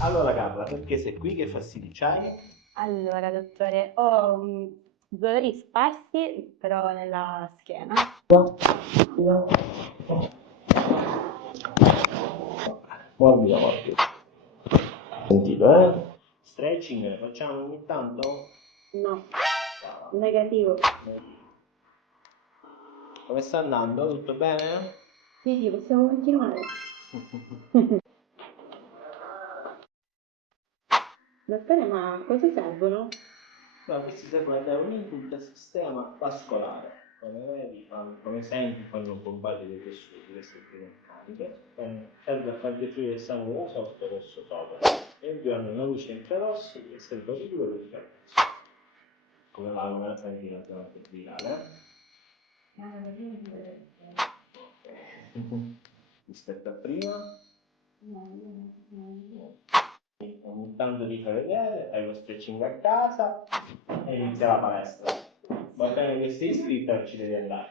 Allora Carla, perché sei qui? Che fastidi c'hai? Allora, dottore, ho dolori sparsi però nella schiena. Morbida, morbida. Sentito, eh? Stretching ne facciamo ogni tanto? No, negativo. Come sta andando? Tutto bene? Sì, sì, possiamo continuare. Dottore, ma cosa servono? No, questi servono a dare un input al sistema vascolare. Come vedi, come senti, fanno bombare dei tessuti, queste prime cariche. Serve a far defluire il sangue da sotto verso sopra. E inviano una luce infrarossi che serve a ridurre il freddo. Come va una ventilazione arteriale? Rispetto a prima, ogni tanto ti fai vedere, fai lo stretching a casa e inizia la palestra. Va bene che sei iscritta, ci devi andare.